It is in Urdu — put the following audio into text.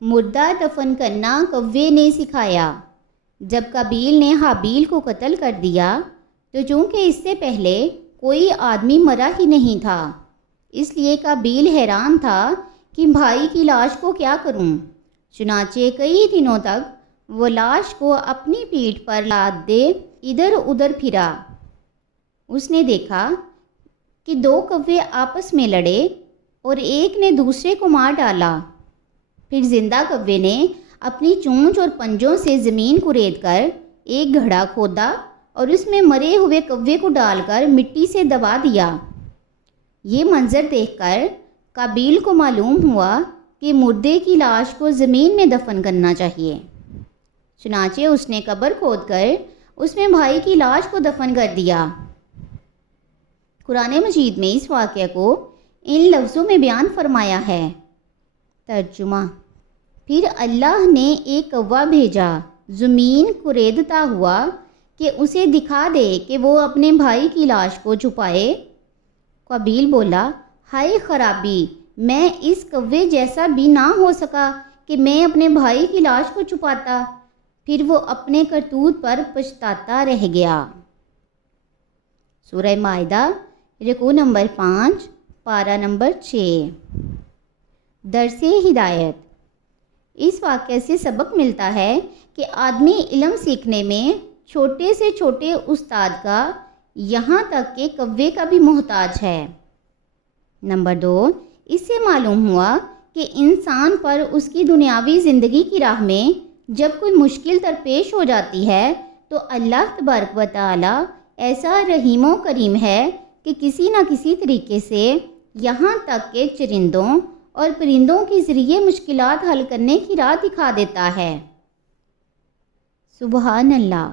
مردہ دفن کرنا کوے نے سکھایا۔ جب قابیل نے حابیل کو قتل کر دیا تو چونکہ اس سے پہلے کوئی آدمی مرا ہی نہیں تھا، اس لیے قابیل حیران تھا کہ بھائی کی لاش کو کیا کروں۔ چنانچہ کئی دنوں تک وہ لاش کو اپنی پیٹھ پر لاد دے ادھر ادھر پھرا۔ اس نے دیکھا کہ دو کوے آپس میں لڑے اور ایک نے دوسرے کو مار ڈالا۔ پھر زندہ کوے نے اپنی چونچ اور پنجوں سے زمین کو رید کر ایک گڑھا کھودا اور اس میں مرے ہوئے کوے کو ڈال کر مٹی سے دبا دیا۔ یہ منظر دیکھ کر قابیل کو معلوم ہوا کہ مردے کی لاش کو زمین میں دفن کرنا چاہیے۔ چنانچہ اس نے قبر کھود کر اس میں بھائی کی لاش کو دفن کر دیا۔ قرآن مجید میں اس واقعہ کو ان لفظوں میں بیان فرمایا ہے۔ ترجمہ: پھر اللہ نے ایک کوا بھیجا زمین کو ریدتا ہوا کہ اسے دکھا دے کہ وہ اپنے بھائی کی لاش کو چھپائے۔ قابیل بولا، ہائے خرابی، میں اس کوے جیسا بھی نہ ہو سکا کہ میں اپنے بھائی کی لاش کو چھپاتا۔ پھر وہ اپنے کرتوت پر پچھتاتا رہ گیا۔ سورہ مائدہ رکوع نمبر 5 پارہ نمبر 6۔ درس ہدایت: اس واقعے سے سبق ملتا ہے کہ آدمی علم سیکھنے میں چھوٹے سے چھوٹے استاد کا یہاں تک کہ کوے کا بھی محتاج ہے۔ نمبر 2، اس سے معلوم ہوا کہ انسان پر اس کی دنیاوی زندگی کی راہ میں جب کوئی مشکل درپیش ہو جاتی ہے تو اللہ تبارک و تعالی ایسا رحیم و کریم ہے کہ کسی نہ کسی طریقے سے یہاں تک کہ چرندوں اور پرندوں کے ذریعے مشکلات حل کرنے کی راہ دکھا دیتا ہے۔ سبحان اللہ۔